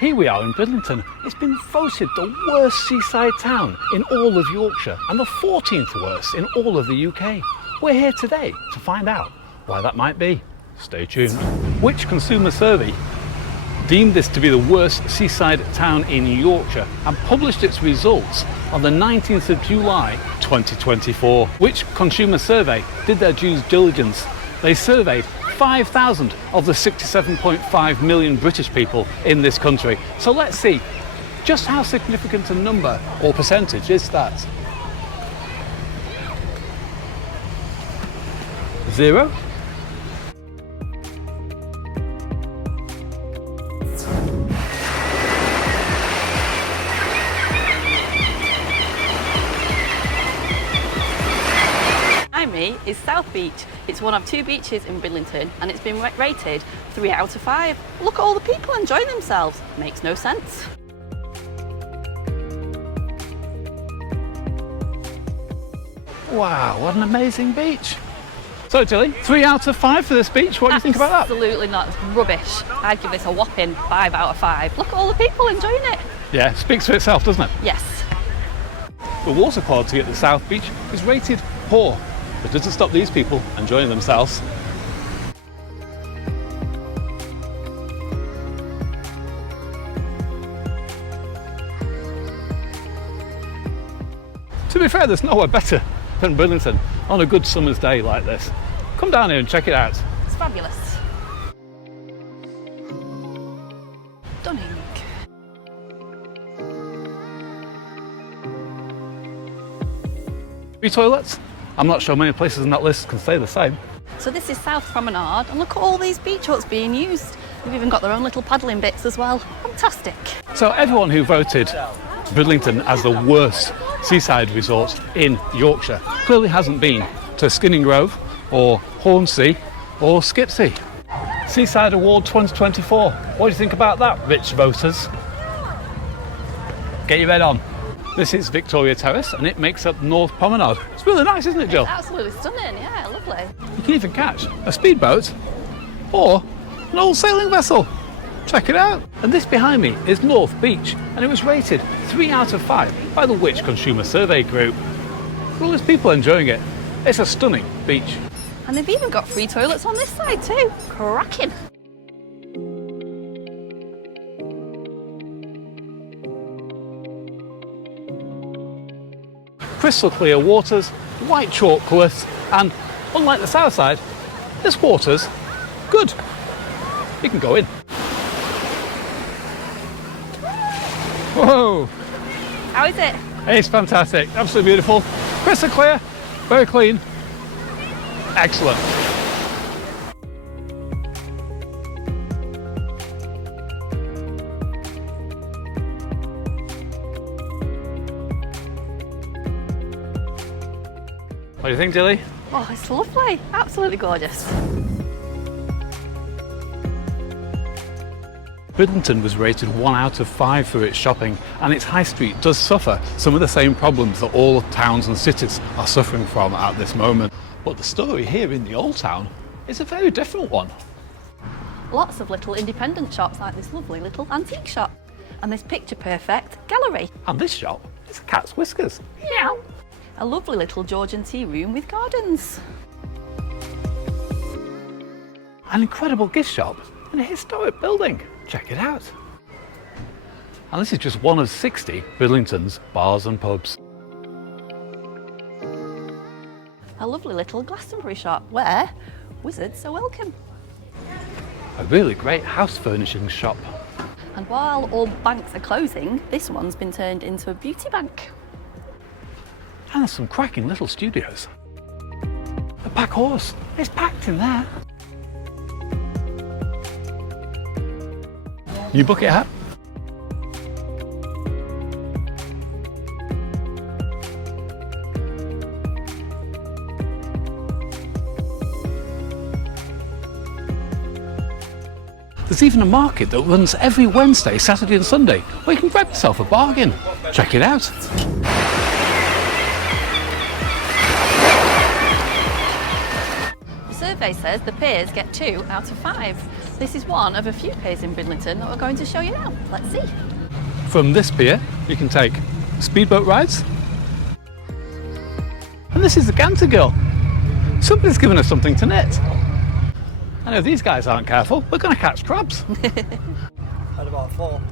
Here we are in Bridlington. It's been voted the worst seaside town in all of Yorkshire and the 14th worst in all of the UK. We're here today to find out why that might be. Stay tuned. Which consumer survey deemed this to be the worst seaside town in Yorkshire and published its results on the 19th of July 2024. Which consumer survey did their due diligence? They surveyed 5,000 of the 67.5 million British people in this country. So let's see just how significant a number or percentage is that. 0. Behind me is South Beach. It's one of 2 beaches in Bridlington and it's been rated 3 out of 5. Look at all the people enjoying themselves. Makes no sense. Wow, what an amazing beach. So Tilly, 3 out of 5 for this beach. What do you think about that? Absolutely not. It's rubbish. I'd give this a whopping 5 out of 5. Look at all the people enjoying it. Yeah, speaks for itself, doesn't it? Yes. The water quality at the South Beach is rated poor, but doesn't stop these people enjoying themselves. To be fair, there's nowhere better than Bridlington on a good summer's day like this. Come down here and check it out. It's fabulous. Stunning. 3 toilets. I'm not sure many places on that list can say the same. So this is South Promenade and look at all these beach huts being used. They've even got their own little paddling bits as well. Fantastic. So everyone who voted Bridlington as the worst seaside resort in Yorkshire clearly hasn't been to Skinning Grove or Hornsea or Skipsea. Seaside Award 2024. What do you think about that, rich voters? Get your head on. This is Victoria Terrace and it makes up North Promenade. It's really nice, isn't it, Jill? It's absolutely stunning, yeah, lovely. You can even catch a speedboat or an old sailing vessel. Check it out. And this behind me is North Beach and it was rated 3 out of 5 by the Which Consumer Survey Group. All these people enjoying it. It's a stunning beach. And they've even got free toilets on this side too. Cracking. Crystal clear waters, white chalk cliffs, and unlike the south side, this water's good. You can go in. Whoa! How is it? It's fantastic, absolutely beautiful. Crystal clear, very clean, excellent. What do you think, Dilly? Oh, it's lovely. Absolutely gorgeous. Bridlington was rated 1 out of 5 for its shopping, and its high street does suffer some of the same problems that all towns and cities are suffering from at this moment. But the story here in the Old Town is a very different one. Lots of little independent shops like this lovely little antique shop and this picture perfect gallery. And this shop is a cat's whiskers. Meow. A lovely little Georgian tea room with gardens. An incredible gift shop in a historic building. Check it out. And this is just one of 60 Bridlington's bars and pubs. A lovely little Glastonbury shop where wizards are welcome. A really great house furnishing shop. And while all banks are closing, this one's been turned into a beauty bank. And there's some cracking little studios. The Pack Horse, it's packed in there. New bucket hat. There's even a market that runs every Wednesday, Saturday and Sunday where you can grab yourself a bargain. Check it out. The survey says the Piers get 2 out of 5. This is one of a few piers in Bridlington that we're going to show you now. Let's see. From this pier, you can take speedboat rides. And this is the Ganter Girl. Somebody's given us something to knit. And if these guys aren't careful, we're going to catch crabs. Had about 4.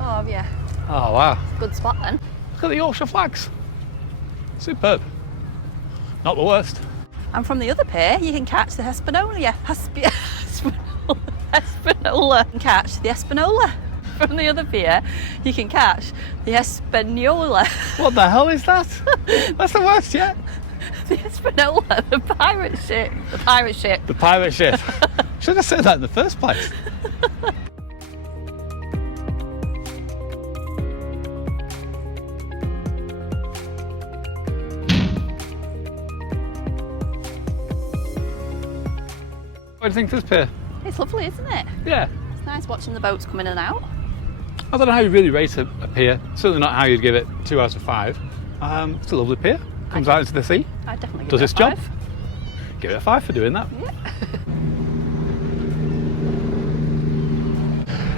Oh, yeah. Oh, wow. Good spot then. Look at the Yorkshire flags. Superb. Not the worst. And from the other pier, you can catch the Espanola. Espanola. You can catch the Espanola. From the other pier, you can catch the Espanola. What the hell is that? That's the worst yet. The Espanola, the pirate ship. The pirate ship. The pirate ship. Should have said that in the first place. What do you think of this pier? It's lovely, isn't it? Yeah. It's nice watching the boats come in and out. I don't know how you really rate a pier. Certainly not how you'd give it 2 out of 5. It's a lovely pier. Comes out into the sea. I'd definitely give Does it its a job. 5. Give it a 5 for doing that. Yeah.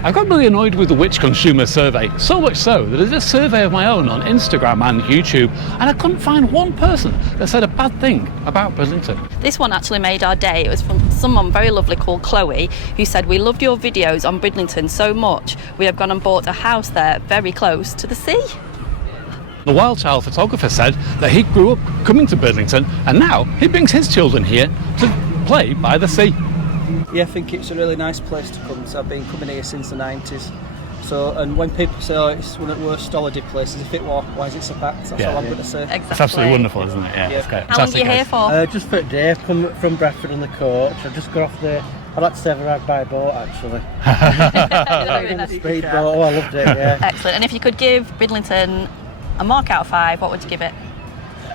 I got really annoyed with the Which Consumer survey, so much so that I did a survey of my own on Instagram and YouTube, and I couldn't find one person that said a bad thing about Bridlington. This one actually made our day. It was from someone very lovely called Chloe, who said, "We loved your videos on Bridlington so much, we have gone and bought a house there very close to the sea." The wild child photographer said that he grew up coming to Bridlington, and now he brings his children here to play by the sea. Yeah, I think it's a really nice place to come. So I've been coming here since the 90s. So, and when people say, oh, it's one of the worst holiday places, if it were, why is it so packed? That's all I'm going to say. Exactly. It's absolutely wonderful, isn't it? Yeah. Yeah. It's great. How long are you here for? Just for a day. I've come from Bradford on the coach. I've just got off the... I'd like to say I've arrived by boat, actually. Very nice. Speedboat. Oh, I loved it, yeah. Excellent. And if you could give Bridlington a mark out of 5, what would you give it?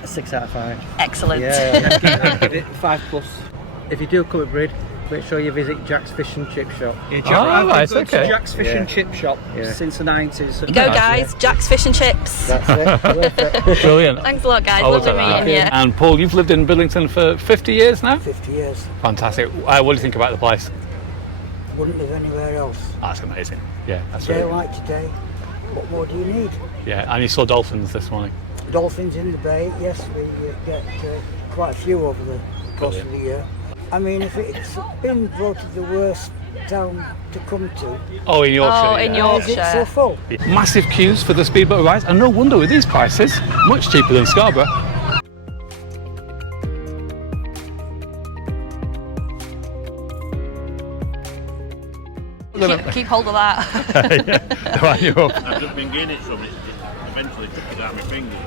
6 out of 5. Excellent. Yeah. I'd give it 5+. If you do come at Brid, make sure you visit Jack's Fish and Chip Shop. Yeah, right, I've okay. Jack's Fish and Chip Shop Yeah. since the 90s. Go guys, Jack's Fish and Chips. That's it. Worth it. Brilliant. Thanks a lot guys, I'll lovely look at that. meeting you. And Paul, you've lived in Bridlington for 50 years now? 50 years. Fantastic. What do you think about the place? Wouldn't live anywhere else. That's amazing. Yeah, that's Day really like today, what more do you need? Yeah, and you saw dolphins this morning. Dolphins in the bay, yes, we get quite a few over the course of the year. I mean, if it's been voted the worst town to come to, Oh, in Yorkshire. Oh, in yeah. why is it so Yorkshire. full? Massive queues for the speedboat rides, and no wonder with these prices, much cheaper than Scarborough. Keep hold of that. Right, you're up. I've just been getting it from it. Eventually took it out of my fingers,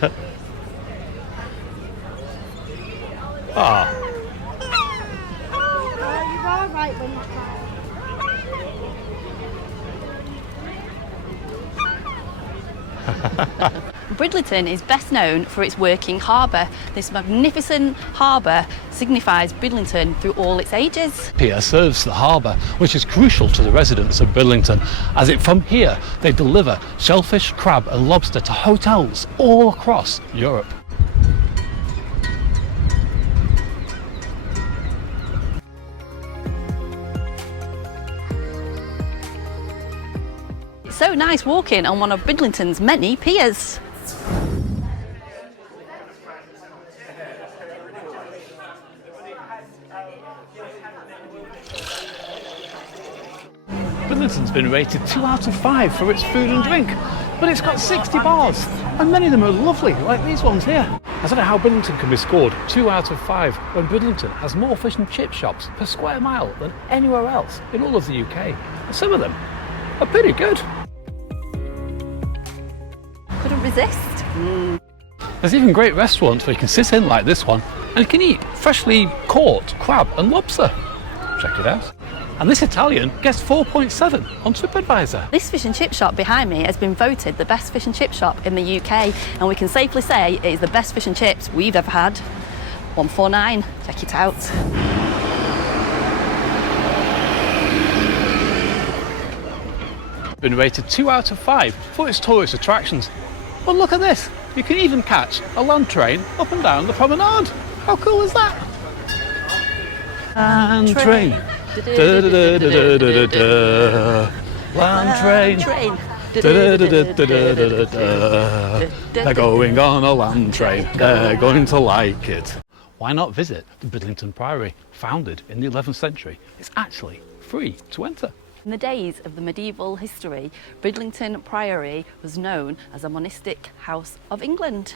but Ah, You're all right when you try. Bridlington is best known for its working harbour. This magnificent harbour signifies Bridlington through all its ages. Pier serves the harbour, which is crucial to the residents of Bridlington, as from here they deliver shellfish, crab and lobster to hotels all across Europe. It's so nice walking on one of Bridlington's many piers. Bridlington's been rated 2 out of 5 for its food and drink, but it's got 60 bars, and many of them are lovely, like these ones here. I don't know how Bridlington can be scored 2 out of 5 when Bridlington has more fish and chip shops per square mile than anywhere else in all of the UK. And some of them are pretty good. Couldn't resist. There's even great restaurants where you can sit in like this one and you can eat freshly caught crab and lobster. Check it out. And this Italian gets 4.7 on TripAdvisor. This fish and chip shop behind me has been voted the best fish and chip shop in the UK, and we can safely say it is the best fish and chips we've ever had. 149, check it out. Been rated 2 out of 5 for its tourist attractions. But look at this, you can even catch a land train up and down the promenade. How cool is that? And train. Land train. They're going on a land train. They're going to like it. Why not visit the Bridlington Priory, founded in the 11th century? It's actually free to enter. In the days of the medieval history, Bridlington Priory was known as a monastic house of England.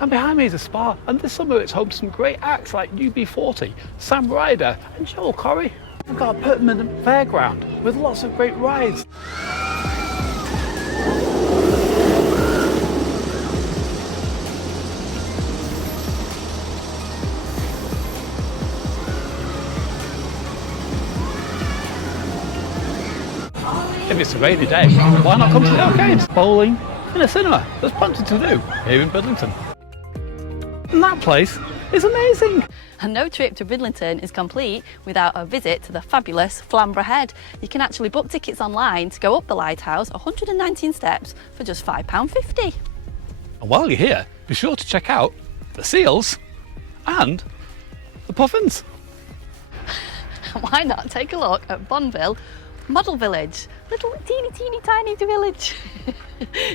And behind me is a spa, and this summer it's home to some great acts like UB40, SABRINA and Joel Corrie. We've got a permanent fairground with lots of great rides. If it's a rainy day, why not come to the arcades? Bowling, in a cinema. There's plenty to do here in Bridlington. And that place is amazing. And no trip to Bridlington is complete without a visit to the fabulous Flamborough Head. You can actually book tickets online to go up the lighthouse 119 steps for just £5.50. And while you're here, be sure to check out the seals and the puffins. Why not take a look at Bonville Model Village, little teeny tiny village.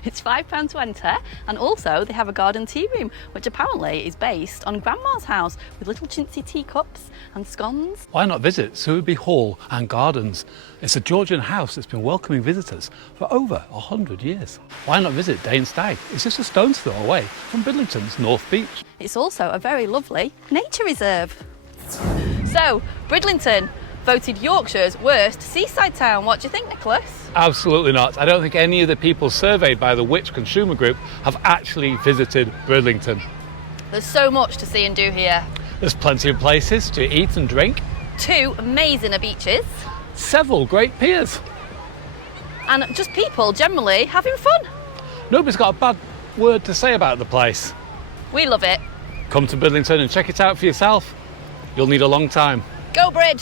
It's £5 to enter, and also they have a garden tea room, which apparently is based on Grandma's house with little chintzy teacups and scones. Why not visit Sowerby Hall and Gardens? It's a Georgian house that's been welcoming visitors for over 100 years. Why not visit Dane Stag? It's just a stone's throw away from Bridlington's North Beach. It's also a very lovely nature reserve. So, Bridlington, voted Yorkshire's worst seaside town. What do you think, Nicholas? Absolutely not. I don't think any of the people surveyed by the Which Consumer Group have actually visited Bridlington. There's so much to see and do here. There's plenty of places to eat and drink. 2 amazing beaches. Several great piers. And just people generally having fun. Nobody's got a bad word to say about the place. We love it. Come to Bridlington and check it out for yourself. You'll need a long time. Go Brid!